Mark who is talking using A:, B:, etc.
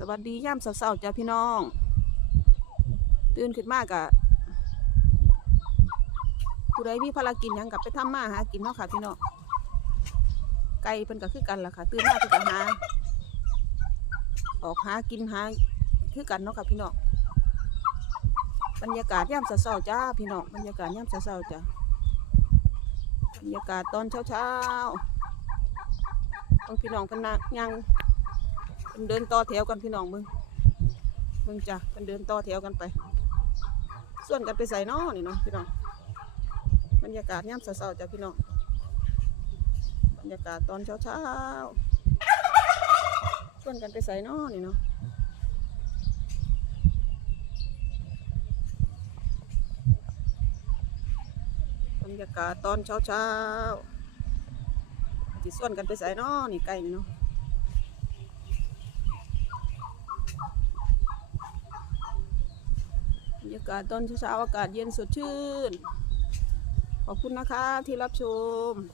A: สวัสดีย่ามเสาๆจ้าพี่น้อง ตื่นขึ้นมากอะผู้ใดมีภารกิจยังกับไปทำมาหากินเนาะค่ะพี่น้องไก่เพิ่นก็คือกันล่ะค่ะ ตื่นมาเพิ่นก็หา ออกหากินหาคือกันเนาะค่ะพี่น้องบรรยากาศย่ามเสาๆจ้าพี่น้องบรรยากาศย่ามเสาๆจ้าบรรยากาศตอนเช้าๆต้องพี่น้องกันนะยัง พิ่นเดินต่อแถวกันพี่น้องมึงมึงจ้ะเพิ่นเดินต่อแถวกันไป ส่วนกันไปใส่นอนี่เนาะพี่น้องบรรยากาศยามเช้าๆจ้ะพี่น้องบรรยากาศตอนเช้าๆส่วนกันไปใส่นอนี่เนาะบรรยากาศตอนเช้าๆที่ส่วนกันไปใส่นอนี่ไกลนี่เนาะ บร รยากาศตอนเช้าๆอากาศเย็นสดชื่น ขอบคุณนะคะที่รับชม